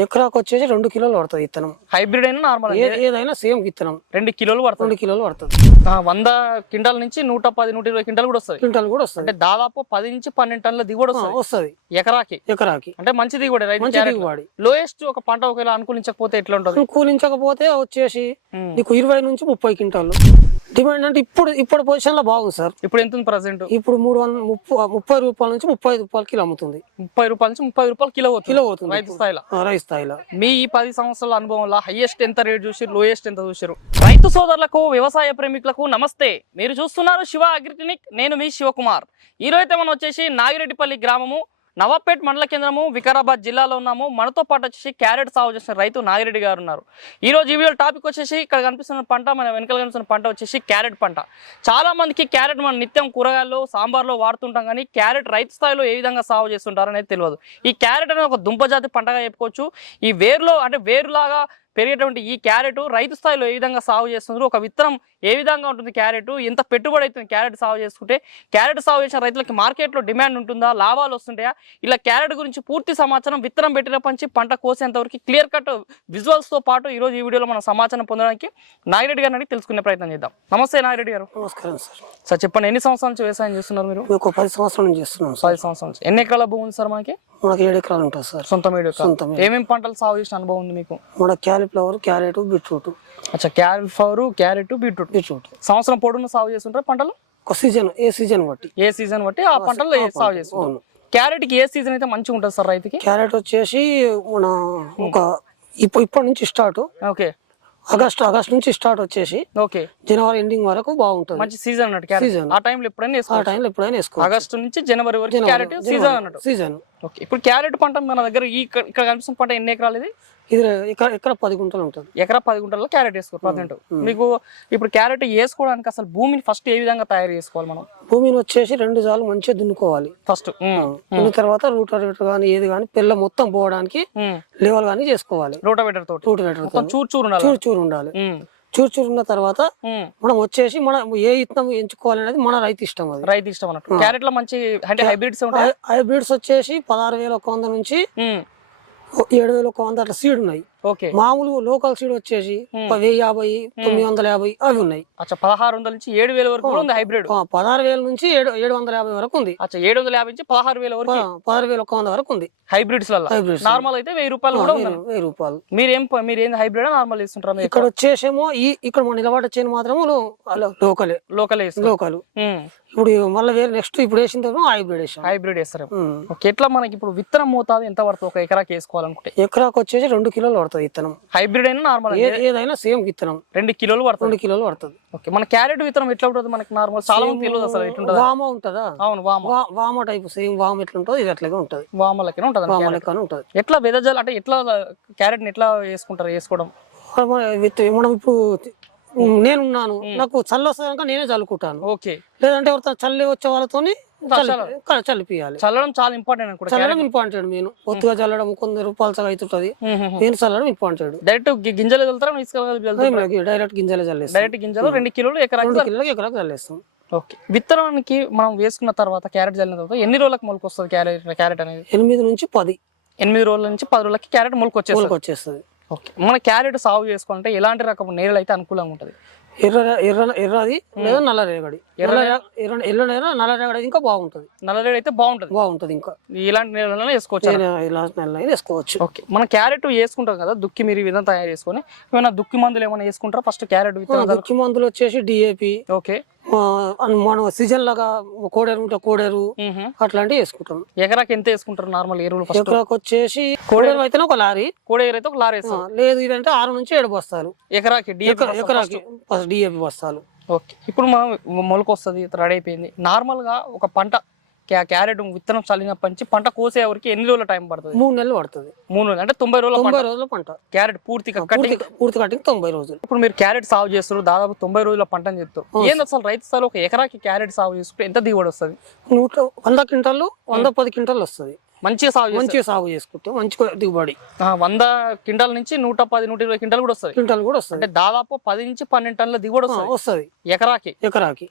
ఎకరాకు వచ్చేసి 2 కిలోలు పడుతుంది విత్తనం. హైబ్రిడ్ అయినా నార్మల్ ఏదైనా సేమ్ విత్తనం 2 కిలోలు పడుతుంది. 2 కిలోలు పడుతుంది. 100 క్వింటాల నుంచి 110, 120 క్వింటాలు కూడా వస్తుంది. క్వింటాల్ కూడా వస్తుంది. అంటే దాదాపు 10 నుంచి 12 టన్నుల దిగుబడి వస్తుంది ఎకరాకి. అంటే మంచి దిగుబడి దిగుబడి. లోయెస్ట్ ఒక పంట ఒకవేళ అనుకూలించకపోతే ఎట్లా ఉంటుంది? అనుకూలించకపోతే వచ్చేసి నీకు 20 నుంచి 30 క్వింటాలు డిమాండ్. అంటే ఇప్పుడు పొజిషన్ లో బాగుంది సార్. ఇప్పుడు ఎంత ఉంది ప్రెసెంట్? ఇప్పుడు 330 రూపాయల నుంచి 35 రూపాయల కిలో అమ్ముతుంది. 30 రూపాయల నుంచి 30 రూపాయలు కిలో అవుతుంది రైతు స్థాయిలో. మీ ఈ 10 సంవత్సరాల అనుభవంలో హైయెస్ట్ ఎంత రేట్ చూసారు, లోయెస్ట్ ఎంత చూసారు? రైతు సోదరులకు, వ్యవసాయ ప్రేమికులకు నమస్తే. మీరు చూస్తున్నారు శివ అగ్రి క్లినిక్. నేను మీ శివకుమార్. ఈ రోజు మనం వచ్చేసి నాగిరెడ్డిపల్లి గ్రామము, నవాబ్పేట్ మండల కేంద్రము, వికారాబాద్ జిల్లాలో ఉన్నాము. మనతో పాటు వచ్చేసి క్యారెట్ సాగు చేసిన రైతు నాగిరెడ్డి గారు ఉన్నారు. ఈ రోజు ఈ వీడియో టాపిక్ వచ్చేసి ఇక్కడ కనిపిస్తున్న పంట, మన వెనకాల కనిపిస్తున్న పంట వచ్చేసి క్యారెట్ పంట. చాలా మందికి క్యారెట్ మన నిత్యం కూరగాయల్లో, సాంబార్లో వాడుతుంటాం, కానీ క్యారెట్ రైతు స్థాయిలో ఏ విధంగా సాగు చేస్తుంటారు అనేది తెలియదు. ఈ క్యారెట్ అనేది ఒక దుంపజాతి పంటగా చెప్పుకోవచ్చు. ఈ వేరులో అంటే వేరులాగా పెరిగేటువంటి ఈ క్యారెట్ రైతు స్థాయిలో ఏ విధంగా సాగు చేస్తున్నారు, ఒక విత్తనం ఏ విధంగా ఉంటుంది, క్యారెట్ ఎంత పెట్టుబడి అవుతుంది క్యారెట్ సాగు చేసుకుంటే, క్యారెట్ సాగు చేసిన రైతులకి మార్కెట్లో డిమాండ్ ఉంటుందా, లాభాలు వస్తుంటాయా, ఇలా క్యారెట్ గురించి పూర్తి సమాచారం విత్తనం పెట్టిన పంచి పంట కోసేంతవరకు క్లియర్ కట్ విజువల్స్తో పాటు ఈరోజు ఈ వీడియోలో మనం సమాచారం పొందడానికి నాగిరెడ్డి గారిని తెలుసుకునే ప్రయత్నం చేద్దాం. నమస్తే నాగిరెడ్డి గారు. నమస్కారం సార్. సార్ చెప్పండి, ఎన్ని సంవత్సరాల నుంచి వ్యవసాయం చేస్తున్నారు మీరు? 10 సంవత్సరాల నుంచి చేస్తున్నాం. 10 సంవత్సరాల నుంచి. ఎన్ని ఎకరాల భూమి ఉంది సార్ మనకి? మనకి 7 ఎకరాలు ఉంటుంది సార్. సొంత 7 ఎకరాలు. ఏమేమి పంటలు సాగు చేసిన అనుభవం ఉంది మీకు? మన క్యాలీఫ్లవర్, క్యారెట్, బీట్రూట్. అచ్చా, క్యాలీఫ్లవర్, క్యారెట్, బీట్రూట్. సంవత్సరం పొడున్న సాగు చేస్తుంటారు పంటలు? ఒక సీజన్, ఏ సీజన్ బట్టి ఆ పంటలు సాగు చేస్తుంటారు. క్యారెట్ కి ఏ సీజన్ అయితే మంచిగా ఉంటుంది సార్ రైతుకి? క్యారెట్ వచ్చేసి మన ఒక ఇప్పటి నుంచి స్టార్ట్, ఓకే, ఆగస్ట్ నుంచి స్టార్ట్ వచ్చేసి జనవరి ఎండింగ్ వరకు బాగుంటుంది. మంచి సీజన్ అన్నట్టు. ఆ టైంలో ఎప్పుడైనా వేసుకోవచ్చు. ఆగస్టు నుంచి జనవరి వరకు క్యారెట్ సీజన్ అన్నట్టు. సీజన్. ఓకే, ఇప్పుడు క్యారెట్ పంట మన దగ్గర ఇక్కడ కనిపిస్తున్న పంట ఎన్ని ఎకరాలు ఇది? ఇది ఎకరా 10 గుంటలు ఉంటుంది. ఎకరా 10 గుంటల్లో క్యారెట్ వేసుకోవాలి ప్రజెంట్. మీకు ఇప్పుడు క్యారెట్ వేసుకోవడానికి అసలు భూమిని ఫస్ట్ ఏ విధంగా తయారు చేసుకోవాలి మనం? భూమిని వచ్చేసి 2 సార్లు మంచిగా దున్నుకోవాలి ఫస్ట్. తర్వాత రూటావేటర్ గానీ ఏది గానీ పిల్ల మొత్తం పోవడానికి లెవెల్ గానీ చేసుకోవాలి. రూటావేటర్ తోటి చూరు ఉండాలి. చూరు ఉన్న తర్వాత మనం వచ్చేసి మనం ఏ విత్తనం ఎంచుకోవాలి అనేది మన రైతు ఇష్టం. అది రైతు ఇష్టం అన్నట్టు. క్యారెట్ లో మంచి అంటే హైబ్రిడ్స్ ఉంటాయి. హైబ్రిడ్స్ వచ్చేసి 16,100 నుంచి 7,100 అట్లా సీడ్ ఉన్నాయి. మామూలు లోకల్ సీడ్ వచ్చేసి 1,050, 950 అవి ఉన్నాయి. 1600 నుంచి 7,000 వరకు ఉంది హైబ్రిడ్. 16,000 నుంచి 750 వరకు ఉంది. 750 నుంచి 16,000 వరకు, 16,100 వరకు ఉంది హైబ్రిడ్స్. నార్మల్ అయితే 1,000 రూపాయలు కూడా ఉంది. 1,000 రూపాయలు. మీరేం హైబ్రిడ్ నార్మల్ ఇస్తుంటారు? ఇక్కడ వచ్చేసేమో ఇక్కడ మన నిలబడి వచ్చేది మాత్రం లోకల్. ఇప్పుడు మళ్ళీ వేరే నెక్స్ట్ ఇప్పుడు వేసిన తర్వాత హైబ్రిడ్ వేస్తారు. ఎట్లా మనకి ఇప్పుడు విత్తనం మోతాదు ఎంత పడుతుంది ఒక ఎకరాకి వేసుకోవాలనుకుంటే? ఎకరాకు వచ్చేసి 2 కిలోలు పడుతుంది విత్తనం. హైబ్రిడ్ అయినా నార్మల్ ఏదైనా సేమ్ విత్తనం 2 కిలోలు పడుతుంది. 2 కిలోలు పడుతుంది. ఓకే, మన క్యారెట్ విత్తనం ఎట్లా ఉంటుంది మనకి నార్మల్? చాలా మంది తెలియదు అసలు ఎట్లుంటుంది. వామ ఉంటుందా? అవును, వామ టైప్ సేమ్ వామ ఎట్లుంటుంది ఇది అట్లాగే ఉంటుంది. వామ లెక్కనే ఉంటుంది. ఎట్లా వెదజాలు అంటే ఎట్లా క్యారెట్ ని ఎట్లా వేసుకోవడం? మనం ఇప్పుడు నేనున్నాను, నాకు చల్లి వస్తుంది నేనే చల్లుకుంటాను. ఓకే, లేదంటే ఎవరితో చల్లి వచ్చే వాళ్ళతో చల్లిపియాలి. చల్లడం చాలా ఇంపార్టెంట్. చల్లడం ఇంపార్టెంట్. నేను ఒత్తుగా చల్లడం కొందరు రూపాయలు అవుతుంటది. నేను చల్లడం ఇంపార్టెంట్. డైరెక్ట్ గింజలు వెళ్తారా? డైరెక్ట్ గింజలు చల్లేస్తాం. డైరెక్ట్ గింజలు 2 కిలోలు ఎకరాకు చల్లేస్తాం. ఓకే, విత్తనానికి మనం వేసుకున్న తర్వాత క్యారెట్ చల్లిన తర్వాత ఎన్ని రోజులకు మొలక వస్తుంది క్యారెట్ అనేది? 8 నుంచి 10. 8 రోజుల నుంచి 10 రోజులకి క్యారెట్ మొలక వచ్చేస్తుంది. ఓకే, మన క్యారెట్ సాగు చేసుకోవాలంటే ఎలాంటి రకం నేలలు అయితే అనుకూలంగా ఉంటుంది? ఎర్రది లేదా నల్లరేగడి. నల్లరేగడి ఇంకా బాగుంటది. నల్లరేగడి అయితే బాగుంటది. ఇంకా ఇలాంటి నేలలో వేసుకోవచ్చు. ఓకే, మన క్యారెట్ వేసుకుంటాం కదా, దుక్కి మీరు ఈ విధంగా తయారు చేసుకొని ఏమైనా దుక్కి మందులు ఏమైనా వేసుకుంటారా ఫస్ట్? క్యారెట్ దుక్కి మందులు వచ్చేసి డిఏపి, ఓకే, మనం సీజన్ లాగా కోడేరు అట్లాంటివి వేసుకుంటాం. ఎకరాకి ఎంత వేసుకుంటారు నార్మల్ ఎరువులు? ఎకరాకు వచ్చేసి కోడేరు అయితే ఒక లారీ వేస్తాం. లేదు ఇదంటే 6 నుంచి 7 బస్తాలు ఎకరాకి డిఏపి బస్తాలు. ఓకే, ఇప్పుడు మనం మొలక వస్తుంది, రెడీ అయిపోయింది. నార్మల్ గా ఒక పంట క్యారెట్ విత్తనం చల్లినప్పటి నుంచి పంట కోసే వరకు ఎన్ని రోజుల టైం పడుతుంది? 3 నెలలు పడుతుంది. 3 నెలలు అంటే 90 రోజుల పంట. క్యారెట్ పూర్తి కటింగ్ 90 రోజులు. ఇప్పుడు మీరు క్యారెట్ సాగు చేస్తారు, దాదాపు 90 రోజుల పంట అని చెప్తారు. ఏంది అసలు రైతు స్థాయిలో ఒక ఎకరాకి క్యారెట్ సాగు చేసుకుంటే ఎంత దిగుబడి వస్తుంది? 100 క్వింటాలు 110 క్వింటాలు వస్తుంది. మంచిగా సాగు చేసుకుంటే మంచి దిగుబడి. 100 క్వింటాల నుంచి 110, 120 క్వింటాలు కూడా వస్తుంది. అంటే దాదాపు 10 నుంచి 12 టన్నుల దిగుబడి వస్తుంది ఎకరాకి.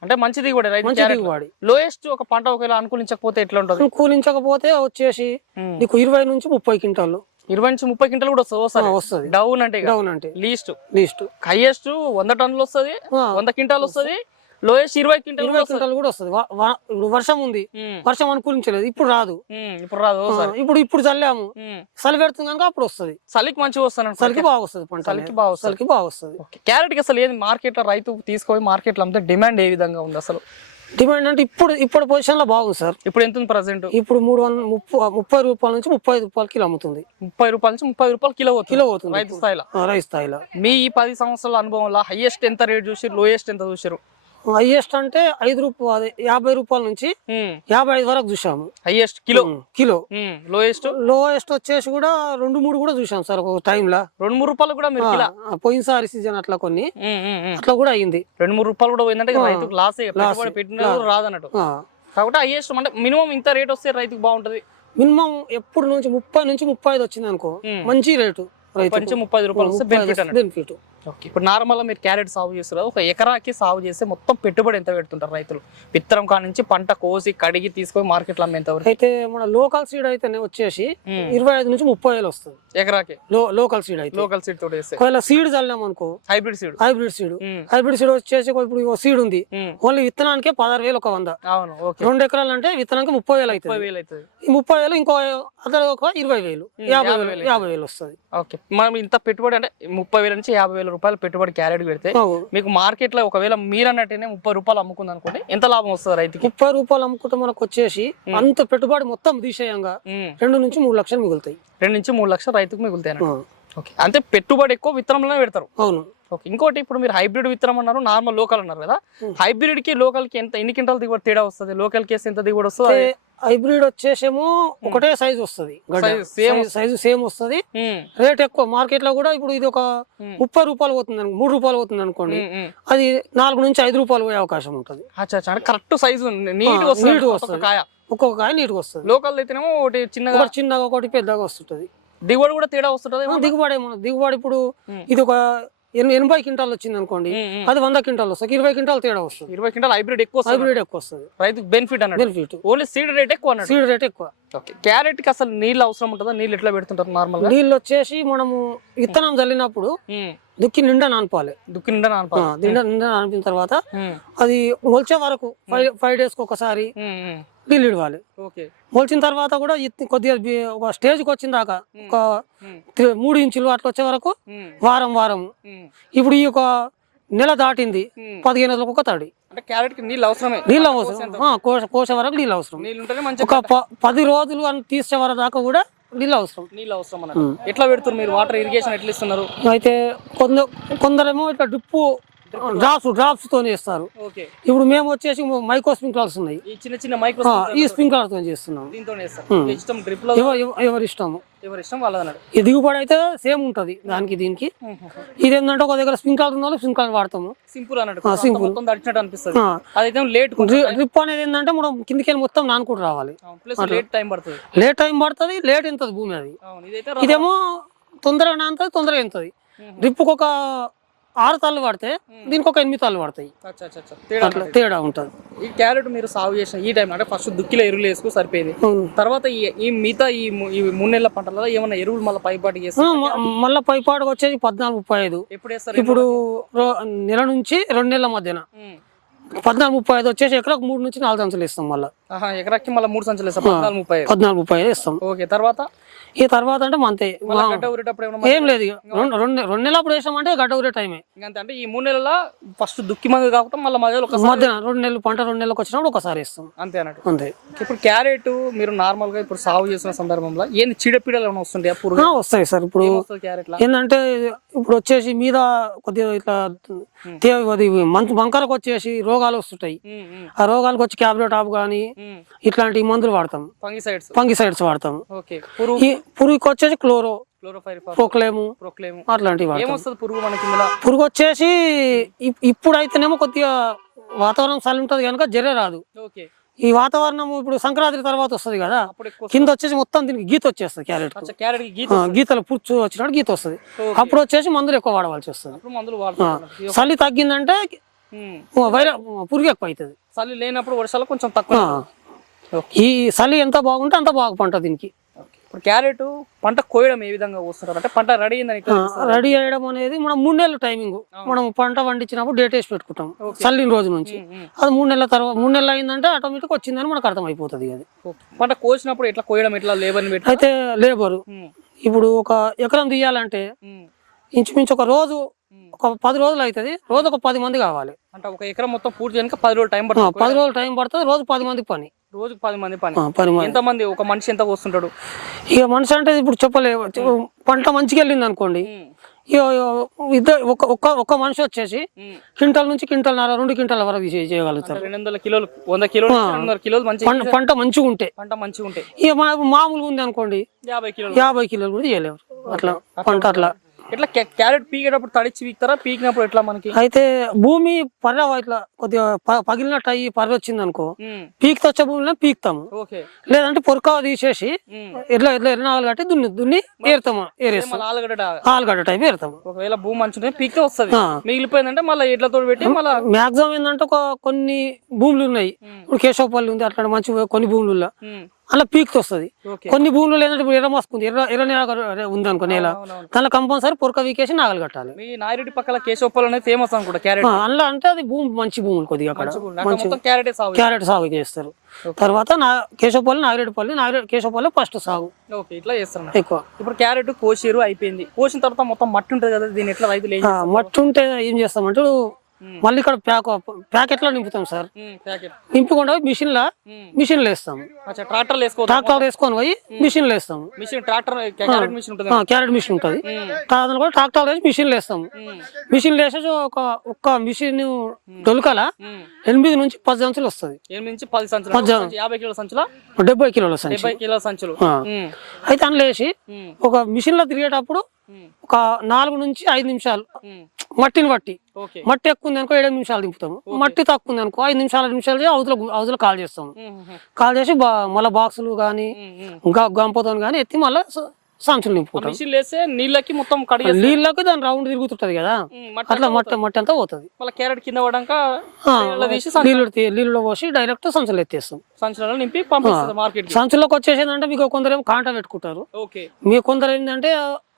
అంటే మంచి దిగుబడి. లోయెస్ట్ ఒక పంట ఒకవేళ అనుకూలించకపోతే ఎట్లా ఉంటుంది? అనుకూలించకపోతే వచ్చేసి నీకు 20 నుంచి 30 క్వింటాలు 20 నుంచి 30 క్వింటల్ కూడా వస్తుంది వస్తుంది డౌన్ అంటే డౌన్ అంటే లీస్ట్ లీస్ట్ హైయెస్ట్ 100 టన్నులు వస్తుంది 100 క్వింటాల్ వస్తుంది లోయెస్ట్ 20 క్వింటల్ 20 క్వింటాల్ కూడా వస్తుంది ఇప్పుడు వర్షం ఉంది వర్షం అనుకూలించలేదు ఇప్పుడు రాదు ఇప్పుడు రాదు ఇప్పుడు చల్లాము చలి పెడుతుంది కనుక అప్పుడు వస్తుంది చలికి మంచిగా వస్తాను చలికి బాగా వస్తుంది పంట చలికి బాగా వస్తుంది క్యారెట్ కి అసలు ఏది మార్కెట్ లో రైతు తీసుకొని మార్కెట్ లో అంతా డిమాండ్ ఏ విధంగా ఉంది అసలు డిమాండ్ అంటే ఇప్పుడు పొజిషన్ లో బాగుంది సార్ ఇప్పుడు ఎంత ఉంది ప్రజెంట్ ఇప్పుడు 330 రూపాయల నుంచి 35 రూపాయల కిలో అమ్ముతుంది 30 రూపాయల నుంచి 30 రూపాయలు కిలో అవుతుంది రైతు స్థాయిలో రైతు స్థాయిలో మీ ఈ 10 సంవత్సరాల అనుభవంలో హైయెస్ట్ ఎంత రేట్ చూసి లోయెస్ట్ ఎంత చూసారు హైయెస్ట్ అంటే 5 రూపాయలు 50 రూపాయల నుంచి 55 వరకు చూసాము హైయెస్ట్ కిలో లోయెస్ట్ వచ్చేసి కూడా 2-3 కూడా చూసాం సార్ ఒక టైంలో 2-3 రూపాయలు కూడా మీరు పోయినసారి సీజన్ అట్లా కొన్ని అట్లా కూడా అయింది 2-3 రూపాయలు కూడా పోయిందంటే రైతుకు లాస్ పెట్టిన రాదన్నట్టు కాబట్టి హైయెస్ట్ అంటే మినిమం ఇంత రేట్ వస్తే రైతుకు బాగుంటది మినిమం ఎప్పుడు నుంచి 30 నుంచి 35 వచ్చింది అనుకో మంచి రేటు రైతు 30 రూపాయలు వస్తే బెనిఫిట్ ఇప్పుడు నార్మల్ గా మీరు క్యారెట్ సాగు చేస్తారు ఒక ఎకరాకి సాగు చేస్తే మొత్తం పెట్టుబడి ఎంత పెడుతుంటారు రైతులు విత్తనం కాడ నుంచి పంట కోసి కడిగి తీసుకొని మార్కెట్ లో అమ్మేంత వరకు అయితే మన లోకల్ సీడ్ అయితే వచ్చేసి 25 నుంచి 30 వేలు వస్తుంది ఎకరాకి లోకల్ సీడ్ తోటి ఒకవేళ సీడ్ చల్లాం అనుకో హైబ్రిడ్ సీడ్ వచ్చేసి ఇప్పుడు సీడ్ ఉంది ఓన్లీ విత్తనానికే 16,000 ఒక 100 2 ఎకరాలు అంటే విత్తనానికి 30,000 అవుతుంది ఈ 30,000 ఇంకో అదర్ ఒక 20,000 50,000 వస్తుంది ఓకే మనం ఇంత పెట్టుబడి అంటే 30,000 నుంచి 50,000 రూపాయలు పెట్టుబడి క్యారెట్ పెడితే మీకు మార్కెట్ లో ఒకవేళ మీరు అన్నట్టునే 30 రూపాయలు అమ్ముకుంది అనుకోండి ఎంత లాభం వస్తుంది రైతుకి 30 రూపాయలు అమ్ముకుంటే మనకు వచ్చేసి అంత పెట్టుబడి మొత్తం తీసేయంగా 2 నుంచి 3 లక్షలు మిగులుతాయి 2 నుంచి 3 లక్షలు రైతుకు మిగులుతాయి ఓకే అంటే పెట్టుబడి ఎక్కువ విత్తనంలోనే పెడతారు అవును ఓకే ఇంకోటి ఇప్పుడు మీరు హైబ్రిడ్ విత్తనం అన్నారు నార్మల్ లోకల్ అన్నారు కదా హైబ్రిడ్ కి లోకల్ కి ఎన్ని క్వింటాల్ దిగుబడి తేడా వస్తుంది లోకల్ కేసు ఎంత దిగుబడి వస్తుంది హైబ్రిడ్ వచ్చేసేమో ఒకటే సైజ్ వస్తుంది సైజు సేమ్ వస్తుంది రేట్ ఎక్కువ మార్కెట్ లో కూడా ఇప్పుడు ఇది ఒక 30 రూపాయలు పోతుంది 3 రూపాయలు పోతుంది అనుకోండి అది 4 నుంచి 5 రూపాయలు పోయే అవకాశం ఉంటుంది కరెక్ట్ సైజు నీట్ వస్తుంది ఒక్కొక్క కాయ నీట్ వస్తుంది లోకల్ అయితేనేమో ఒకటి చిన్నగా ఒకటి పెద్దగా వస్తుంటది దిగుబడి కూడా తేడా వస్తుంటది దిగుబడి ఇప్పుడు ఇది ఒక 80 క్వింటాల్ వచ్చింది అనుకోండి అది 100 క్వింటాల్ వస్తుంది 20 క్వింటాల్ తేడా వస్తుంది 20 క్వింటాల్ హైబ్రిడ్ ఎక్కువ వస్తుంది రైతుకు బెనిఫిట్ ఓన్లీ సీడ్ రేట్ ఎక్కువ ఓకే క్యారెట్ కి అసలు నీళ్ళు అవసరం ఉంటుందా నీళ్ళు ఎట్లా పెడుతుంటారు నార్మల్ నీళ్ళు వచ్చేసి మనము విత్తనం చల్లినప్పుడు దుక్కి నిండా నానపాలి నిండా నానిపిన తర్వాత అది మొలిచే వరకు 5 days కి ఒకసారి నీళ్ళు ఇవ్వాలి మొలిచిన తర్వాత కూడా కొద్దిగా ఒక స్టేజ్కి వచ్చిన దాకా ఒక 3 ఇంచులు అట్లా వచ్చే వరకు వారం ఇప్పుడు ఈ ఒక నెల దాటింది 15 రోజులకు ఒక తడి నీళ్ళు అవసరం కోసే వరకు నీళ్ళు అవసరం ఒక 10 రోజులు అని తీసే వరకు దాకా కూడా నీళ్ళు అవసరం ఎట్లా పెడుతున్నారు మీరు వాటర్ ఇరిగేషన్ ఎట్లా ఇస్తున్నారు అయితే కొందరేమో ఇట్లా డ్రాప్స్ తో చేస్తారు ఇప్పుడు మేము వచ్చేసి మైక్రో స్ప్రింక్లర్స్ ఉన్నాయి ఈ స్ప్రింక్లర్ తో చేస్తున్నాం ఎవరి ఇష్టం ఈ దిగుబడి అయితే సేమ్ ఉంటది దానికి దీనికి ఇదేంటంటే ఒక దగ్గర స్ప్రింక్లర్ ఉన్న స్ప్రింక్లర్ వాడతాము సింపుల్ డ్రిప్ అనేది ఏంటంటే మనం కిందికి వెళ్ళి మొత్తం నానుకుంటూ రావాలి లేట్ టైం పడుతుంది లేట్ ఎంతది భూమి అది ఇదేమో తొందరగా నానుతుంది తొందరగా ఎంతది డ్రిప్ ఒక 6 తాళ్ళు పడితే దీనికి ఒక 8 తాళ్ళు పడతాయి తేడా ఉంటది ఈ క్యారెట్ మీరు సాగు చేసిన ఈ టైం అంటే ఫస్ట్ దుక్కిలో ఎరువులు వేసుకు సరిపోయింది తర్వాత ఈ మిగతా ఈ 3 నెలల పంటలలో ఏమన్నా ఎరువులు మళ్ళీ పైపాటు చేస్తారు మళ్ళీ పైపాటుకు వచ్చేది 14-35 ఎప్పుడు వేస్తారు ఇప్పుడు నెల నుంచి 2 నెలల మధ్యన 14-35 వచ్చేసి ఎకరాకు 3 నుంచి 4 సంచులు ఇస్తాం మళ్ళీ ఎకరాకి మళ్ళీ 3 సంచులు ఇస్తాం 14-35 ఇస్తాం ఓకే తర్వాత ఈ తర్వాత అంటే అంతే ఏం లేదు 2 నెలలు అప్పుడు వేసామంటే గడ్డ ఊరే టైమే అంటే ఈ 3 నెలల ఫస్ట్ దుక్కి మంది కాకుండా మళ్ళీ మధ్యన 2 నెలలు పంట 2 నెలలకు వచ్చినప్పుడు ఒకసారి ఇస్తాం అంతే అన్నట్టు అంతే ఇప్పుడు క్యారెట్ మీరు నార్మల్ గా ఇప్పుడు సాగు చేసిన సందర్భంలో ఏంది చీడపీడలు ఏమైనా వస్తుంటాయి వస్తాయి సార్ ఇప్పుడు ఏంటంటే ఇప్పుడు వచ్చేసి మీద కొద్దిగా ఇట్లా బంకరకు వచ్చేసి రోగాలు వస్తుంటాయి ఆ రోగాలకు వచ్చి క్యాబ్లెట్ కానీ ఇట్లాంటి మందులు వాడతాం ఫంగిసైడ్స్ వాడతాం పురుగుకి వచ్చేసి ప్రొక్లేము అట్లాంటివి పురుగు వచ్చేసి ఇప్పుడైతేనేమో కొద్దిగా వాతావరణం చలి ఉంటది కనుక జరే రాదు ఈ వాతావరణం ఇప్పుడు సంక్రాంతి తర్వాత వస్తుంది కదా కింద వచ్చేసి మొత్తం దీనికి గీత వచ్చేస్తుంది క్యారెట్ గీతలు పుచ్చు వచ్చినప్పుడు గీత వస్తుంది అప్పుడు వచ్చేసి మందులు ఎక్కువ వాడవలసి వస్తుంది చలి తగ్గిందంటే పురుగు ఎక్కువ అవుతుంది చలి లేనప్పుడు వర్షాలు కొంచెం తక్కువ ఈ చలి ఎంత బాగుంటే అంత బాగా పంట దీనికి ఇప్పుడు క్యారెట్ పంట కోయడం ఏ విధంగా వస్తుంటారు అంటే పంట రెడీ అయిందని రెడీ అయ్యడం అనేది మనం 3 నెలల టైమింగ్. మనం పంట పండించినప్పుడు డేట్ వేసి పెట్టుకుంటాం చల్లిన రోజు నుంచి. అది 3 నెలల తర్వాత 3 నెలలు అయిందంటే ఆటోమేటిక్ వచ్చిందని మనకు అర్థమైపోతుంది. అది పంట కోసినప్పుడు ఎట్లా కోయడం, ఎట్లా లేబర్ని పెట్టి అయితే లేబరు ఇప్పుడు ఒక ఎకరం తీయాలంటే ఇంచుమించు ఒక రోజు ఒక 10 రోజులు అవుతుంది. రోజు ఒక 10 మంది కావాలి. అంటే ఒక ఎకరం మొత్తం పూర్తి చేయడానికి 10 రోజులు టైం పడుతుంది. 10 రోజులు టైం పడుతుంది. రోజు 10 మంది పని. రోజుకి 10 మంది పని. 10 మంది. ఎంతమంది ఒక మనిషి ఎంత వస్తుంటాడు? ఇక మనిషి అంటే ఇప్పుడు చెప్పలేవు. పంట మంచిగా వెళ్ళింది అనుకోండి, ఇద్దరు ఒక మనిషి వచ్చేసి క్వింటల్ నుంచి క్వింటల్న్నర 2 క్వింటాల వరకు చేయగలుగుతారు. 200 కిలోలు 100 కిలోలు 200 కిలోలు మంచి పంట మంచిగా ఉంటే. ఇక మామూలుగా ఉంది అనుకోండి 50 కిలోలు కూడా చేయలేరు. అట్లా పంట అట్లా. ఇట్లా క్యారెట్ పీకేటప్పుడు తడిచి పీకుతారా? పీకినప్పుడు ఎట్లా మనకి అయితే భూమి పర్ర ఇట్లా కొద్దిగా పగిలినట్టు అయ్యి పర్ర వచ్చింది అనుకో, పీకి వచ్చే భూమిలో పీకుతాము. లేదంటే పొరక తీసేసి ఎట్లా ఎర్రనాగలు కట్టి దున్ని ఏరుతాము. ఆలుగడ్డ టైప్ ఏరుతాము. ఒకవేళ భూమి మంచిగా పీకితే వస్తుంది. మిగిలిపోయిందంటే మళ్ళీ ఎడ్లతో పెట్టి మళ్ళీ మాక్సిమం ఏంటంటే కొన్ని భూములు ఉన్నాయి. ఇప్పుడు కేశవపల్లి ఉంది, అట్లా మంచి కొన్ని భూములు అలా పీక్తో వస్తుంది. కొన్ని భూములు లేదంటే ఎర్ర మసుకుంది, ఎర్ర నేల ఉంది అనుకో నేల, దానిలో కంపల్సరీ పొరక వీకేసి నాగలు కట్టాలి. మీ నాగిరెడ్డి పక్కల కేశవపల్లి అనేది ఫేమస్ అనుకుంటా క్యారెట్. అలా అంటే అది భూమి మంచి భూములు కొద్దిగా అక్కడ క్యారెట్ సాగు చేస్తారు. తర్వాత కేశవపల్లి, నాగిరెడ్డిపల్లి, కేశవపల్లి ఫస్ట్ సాగు ఇట్లా చేస్తారు ఎక్కువ. ఇప్పుడు క్యారెట్ కోసిరు అయిపోయింది. కోసిన తర్వాత మొత్తం మట్టి ఉంటుంది కదా, దీని ఎట్లా రైతులు మట్టి ఉంటే ఏం చేస్తామంటే మళ్ళీ ఇక్కడ ప్యాకెట్లో నింపుతాం సార్. నింపుకుండా మిషన్లు వేస్తాం. ట్రాక్టర్ వేసుకొని పోయి మిషన్లు వేస్తాము. క్యారెట్ మిషన్ ఉంటుంది, దాని కూడా ట్రాక్టర్ వేసి మిషన్లు వేస్తాము. మిషన్లు వేసేసి ఒక్క మిషన్ డొలకల 8 నుంచి 10 సంచులు వస్తుంది. 70 కిలోల సంచులు. అయితే అందులో వేసి ఒక మిషన్ లో తిరిగేటప్పుడు ఒక 4 నుంచి 5 నిమిషాలు మట్టిని బట్టి, మట్టి ఎక్కువ ఉంది అనుకో 7 నిమిషాలు దింపుతాము. మట్టి తక్కువ ఉంది అనుకో 5 నిమిషాలు అవతల కాల్ చేస్తాము. కాల్ చేసి మళ్ళీ బాక్సులు కానీ గంపతో కానీ ఎత్తి మళ్ళీ సంచులు నింపుకుంటాం. నీళ్ళకి మొత్తం నీళ్ళకి దాని రౌండ్ తిరుగుతుంటది కదా, అట్లా మట్టి అంతా పోతుంది. క్యారెట్ కింద పడాక నీళ్ళు పోసి డైరెక్ట్ సంచులు ఎత్తేస్తాం. సంచులలో నింపి పంపిస్తాం మార్కెట్. సంచుల్లోకి వచ్చేసిందంటే మీకు కొందరు ఏమో కాంటా పెట్టుకుంటారు. మీకు కొందరు ఏంటంటే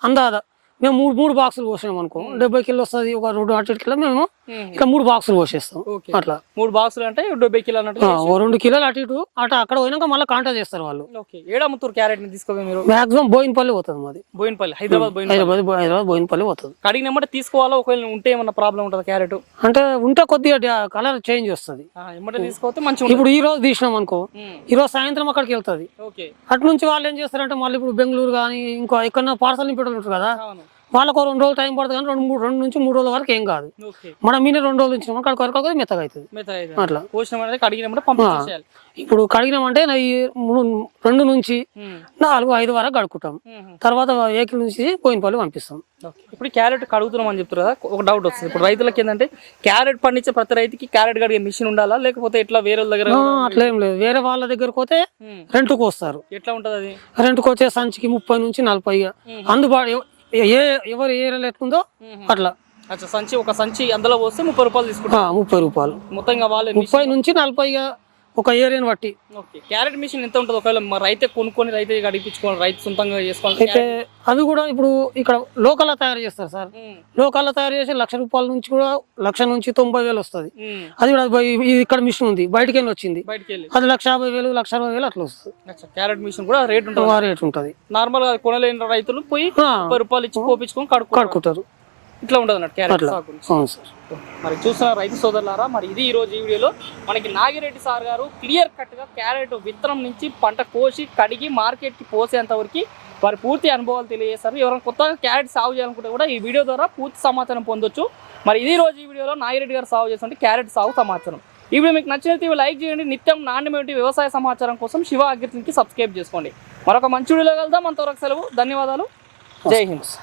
అందాదా మేము 3 బాక్సులు పోసినాం అనుకో 70 కిలో వస్తుంది. ఒక 2 అటు కిలో మేము ఇట్లా 3 బాక్సులు పోసేస్తాం. అట్లా 3 బాక్సులు అంటే 70 కిలో అన్నట్టు. 2 కిలోలు అటు అక్కడ పోయినాక మళ్ళీ కాంటా చేస్తారు వాళ్ళు. ఏడమ్ముతారు క్యారెట్ ని తీసుకోవాలి మీరు? మాక్సిమం బోయినపల్లి పోతుంది మాది. హైదరాబాద్ బోయినపల్లి పోతుంది. కడిగినమ్మటే తీసుకోవాలా? ఒకవేళ ఉంటే ఏమన్నా ప్రాబ్లం ఉంటుంది క్యారెట్ అంటే ఉంటే కొద్దిగా కలర్ చేంజ్ వస్తుంది. తీసుకోతే మంచిగా. ఇప్పుడు ఈ రోజు తీసినాం అనుకో, ఈ రోజు సాయంత్రం అక్కడికి వెళ్తుంది. అటు నుంచి వాళ్ళు ఏం చేస్తారంటే మళ్ళీ ఇప్పుడు బెంగళూరు కానీ ఇంకో ఎక్కడన్నా పార్సల్ నింపడం ఉంటుంది కదా, వాళ్ళకు 2 రోజులు టైం పడుతుంది. కానీ 2 నుంచి 3 రోజుల వరకు ఏం కాదు. మనం మీద 2 రోజులు ఉంచినాం అక్కడికి వరకు మెత్తగా అవుతుంది. అట్లా ఇప్పుడు కడిగినామంటే 2 నుంచి 4-5 వరకు కడుక్కుంటాం. తర్వాత ఏకిల నుంచి బోయినపల్లి పంపిస్తాం. ఇప్పుడు క్యారెట్ కడుగుతున్నాం అని చెప్తారు కదా, ఒక డౌట్ వస్తుంది. ఇప్పుడు రైతులకి ఏంటంటే క్యారెట్ పండించే ప్రతి రైతుకి క్యారెట్ కడిగే మిషన్ ఉండాలా, లేకపోతే ఎట్లా వేరే దగ్గర? అట్లా ఏం లేదు. వేరే వాళ్ళ దగ్గరకు పోతే రెంట్కు వస్తారు. ఎట్లా ఉంటది అది? రెంట్కి వచ్చే సంచికి 30 నుంచి 40 అందుబాటు ఎవరు ఏ ఏరియాలో ఎత్తుందో అట్లా. సంచి ఒక సంచి అందులో పోస్తే 30 రూపాయలు తీసుకుంటారు. 30 రూపాయలు మొత్తంగా వాళ్ళే 30 నుంచి 40 ఒక ఏరియాని బట్టి. క్యారెట్ మిషన్ ఎంత ఉంటుంది? ఒకవేళ రైతే కొనుక్కొని రైతే గడిపించుకోవాలి, రైతు సొంతంగా చేసుకోవాలి. అయితే అవి కూడా ఇప్పుడు ఇక్కడ లోకల్లో తయారు చేస్తారు సార్. లోకల్లో తయారు చేసి 1,00,000 రూపాయల నుంచి కూడా 1,00,000 నుంచి 90,000 వస్తుంది. అది కూడా ఇక్కడ మిషన్ ఉంది, బయటకి వెళ్ళి వచ్చింది. అది 1,50,000 1,60,000 అట్లా వస్తుంది. క్యారెట్ మిషన్ కూడా రేట్ ఉంటుంది. నార్మల్ గా కొనలేని రైతులు పోయి 30 రూపాయలు ఇచ్చి పోపించుకొని కడుక్కుంటారు. ఇట్లా ఉంటుంది అన్నట్టు క్యారెట్ సాగు. మరి చూస్తున్న రైతు సోదరులారా, మరి ఇది ఈ రోజు ఈ వీడియోలో మనకి నాగిరెడ్డి సార్ గారు క్లియర్ కట్ గా క్యారెట్ విత్తనం నుంచి పంట కోసి కడిగి మార్కెట్ కి పోసేంత వరకు వారి పూర్తి అనుభవాలు తెలియజేస్తారు. ఎవరైనా కొత్తగా క్యారెట్ సాగు చేయాలనుకుంటే కూడా ఈ వీడియో ద్వారా పూర్తి సమాచారం పొందొచ్చు. మరి ఇది రోజు ఈ వీడియోలో నాగిరెడ్డి గారు సాగు చేస్తుంటే క్యారెట్ సాగు సమాచారం. ఈ వీడియో మీకు నచ్చినట్లయితే లైక్ చేయండి. నిత్యం నాణ్యమైన వ్యవసాయ సమాచారం కోసం శివ అగ్రిటెక్ కి సబ్స్క్రైబ్ చేసుకోండి. మరొక మంచి వీడియోలో కలుద్దాం. అంతవరకు సెలవు. ధన్యవాదాలు. జై హింద్.